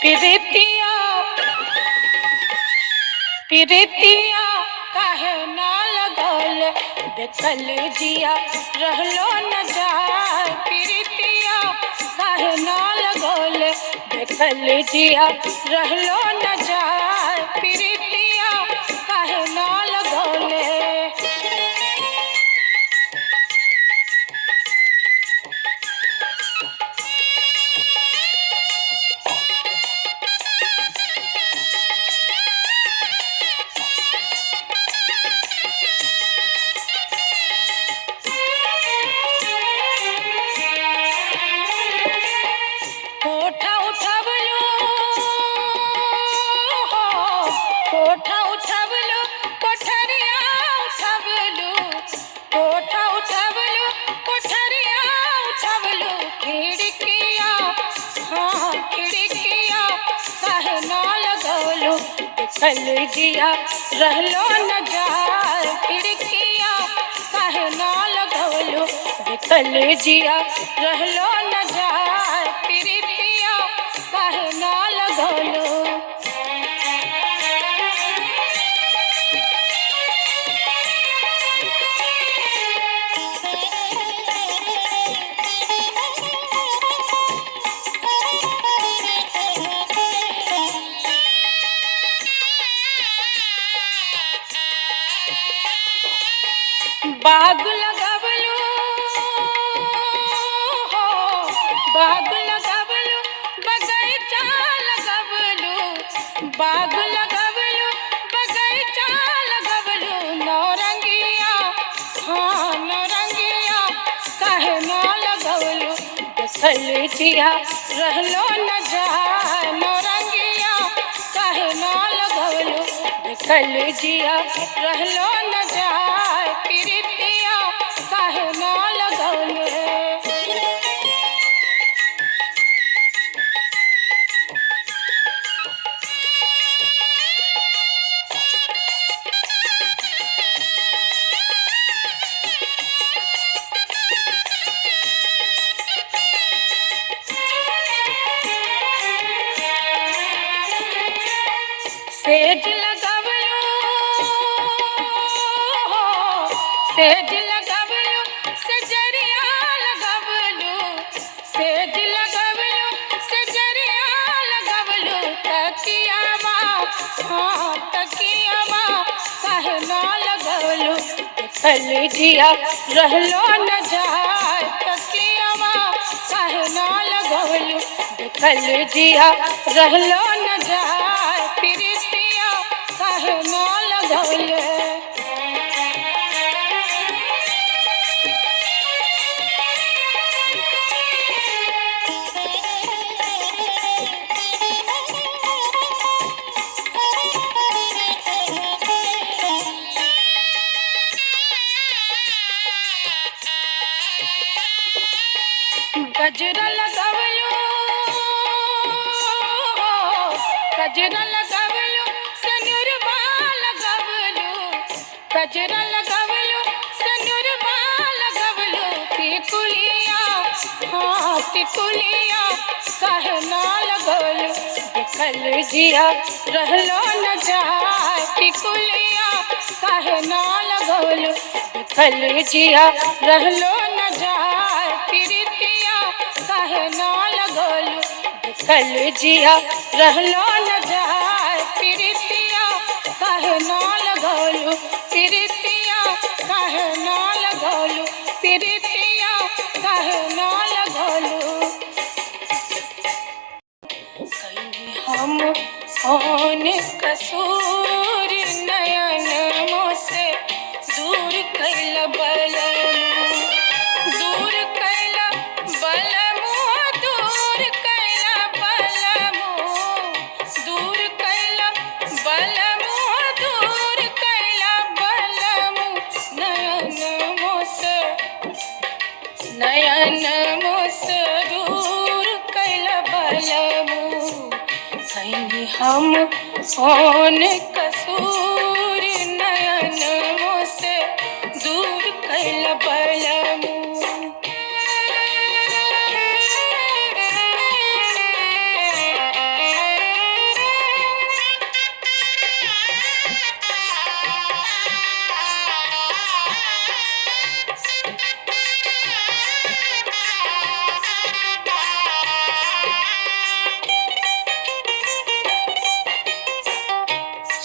प्रीतिया प्रीतिया काहे ना लगौल बेकल जिया रहलो न जाए। प्रीतिया काहे ना लगौल बेकल जिया रहलो न जाए। प्रीतिया काहे ना लगौले। कोठा उठवलो कोठा उठवलो कोठरिया उठवलो कोठा उठवलो कोठरिया उठवलो। खिड़किया हाँ खिड़किया काहे ना लगौलो बेकल जिया रहलो न जाए। खिड़किया काहे ना लगौलो बेकल जिया रहलो न जाए। प्रीतिया काहे ना लगौलो। बाग लगवलो हो बाग लगवलो बगीचा लगवलो बाग लगवलो बगीचा लगवलो। नौरंगिया हाँ नौरंगिया काहे ना लगवलो बेकल जिया रहलो न जाए। नौरंगिया काहे ना लगवलो बेकल जिया रहलो न जाए। प्रीतिया काहे ना लगौले। सेज लगवलो सेज लगवलो सजरिया लगवलो सेज लगवलो सजरिया लगवलो। तकियावा हाँ तकियावा काहे ना लगवलो बेकल जिया रहलो न जाए। तकियावा काहे ना लगवलो बेकल जिया रहलो न जाए। प्रीतिया काहे ना लगौले। गजरा लगवलो गजरा लगवलो सनुरबा लगवलो गजरा लगवलो सनुरबा लगवलो। टिकुलिया हाँ टिकुलिया काहे ना लगवलो बेकल जिया रहलो न जाए। टिकुलिया काहे ना लगवलो बेकल जिया रहलो न जाए। प्रीतिया काहे ना लगौलो बेकल जिया रहलो न जाए। प्रीतिया काहे ना लगौलो प्रीतिया काहे ना लगौलो प्रीतिया काहे ना लगौलो। कहीं हम कौन कसूर नयन मोसे दूर कैल बलमु दूर कैल बलमु दूर कैल बलमु दूर कैल बलमु दूर कैल बलमु। नयन मोसे दूर कैल बलमु। कहीं हम कौन कसूर नयन मोसे दूर कैल बलमु।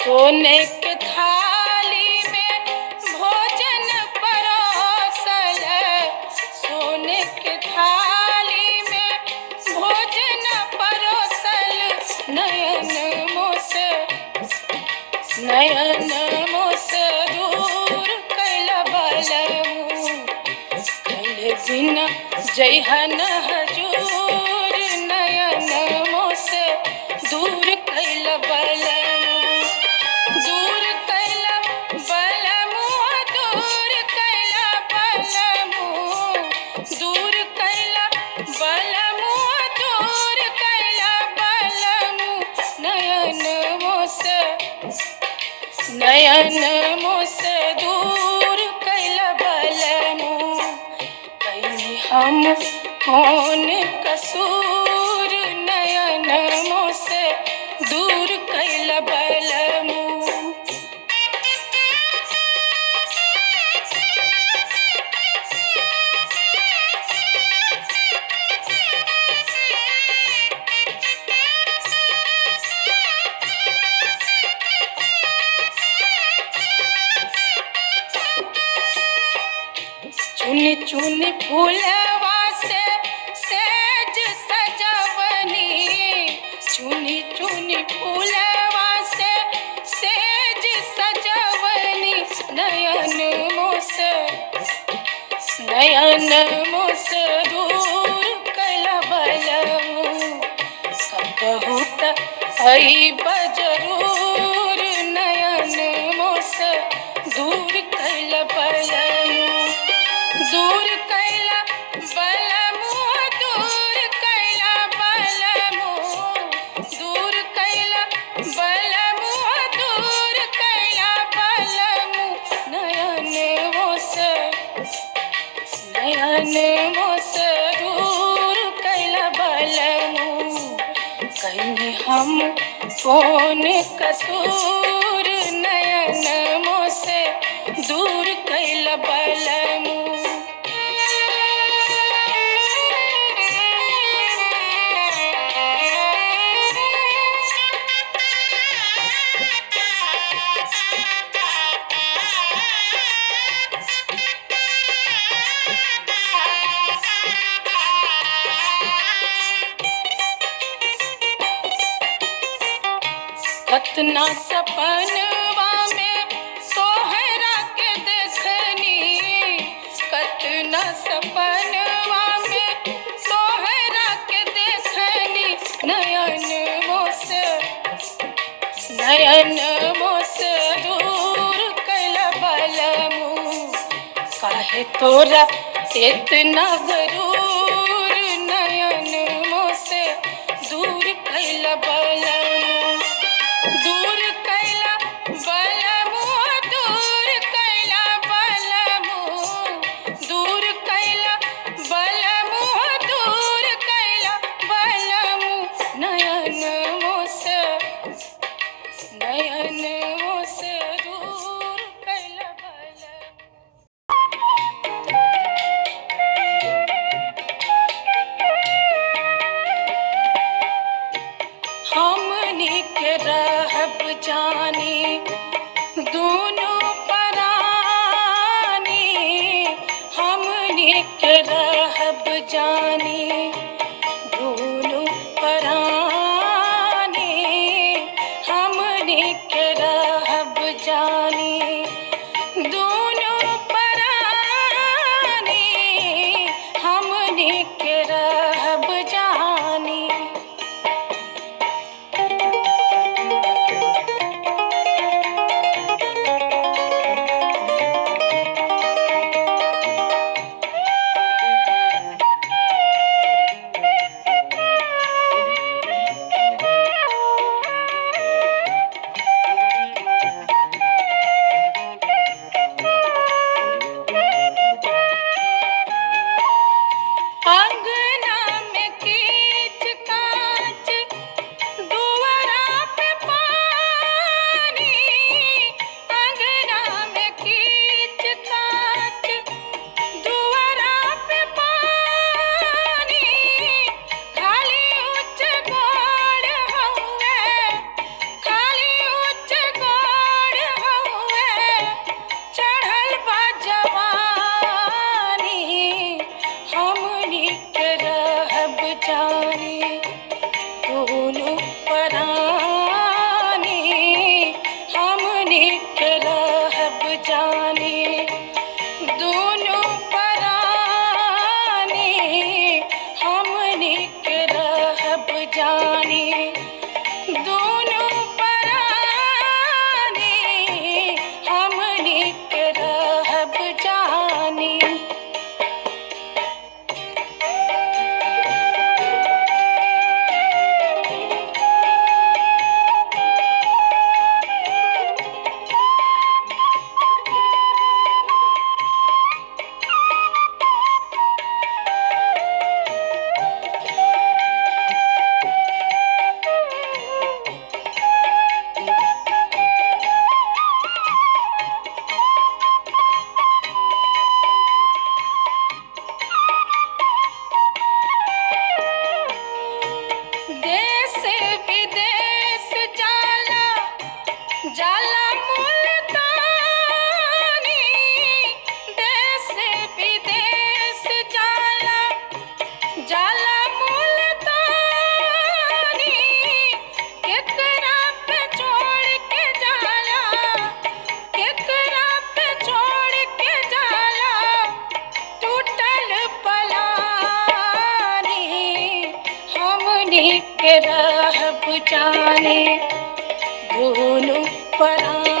सोने के थाली में भोजन परोसल, सोने के थाली में भोजन परोसल, नयन मोस दूर कैल बलमु, कैल बिना जइहन हजूर, नयन मोस दूर कैल बलमु, दूर कैल बलमु, दूर कैल बलमु, दूर कैल बलमु, दूर कैल बलमु, नयन मोस दूर कैल बलमु, कैनी हम कौन कसूर, नयन मोस दूर कैल बलमु। चुनी चुनी फूलवा से सेज सजवनी, चुनी चुनी फूलवा से सेज सजवनी, नयन मोस दूर कैल बलमु, कबहू त अइब जरूर, नयन मोस दूर कैल बलमु, दूर कैल बलमु, दूर कैल बलमु, दूर कैल बलमु, दूर कैल बलमु, नयन मोस दूर कैल बलमु, कैनी हम कौन कसूर, नयन मोस दूर कैल बलमु। कतना सपनवा में तोहरा के देखनी, कतना सपनवा में तोहरा के देखनी, नयन मोस दूर कैल बलमु, काहे तोरा इतना गरूर, नयन मोस दूर कैल बलमु, दूर कैल बलमु, दूर कैल बलमु, दूर कैल बलमु, दूर कैल बलमु, नयन मोस दूर कैल बलमु। हमनी के रहब जानी दोनों परानी, हमनी के रहब जानी दोनों परानी, हमनी के रहब जानी दोनों परानी, हमनी के रहब जानी। हमनी के रहब जाने दोनों परान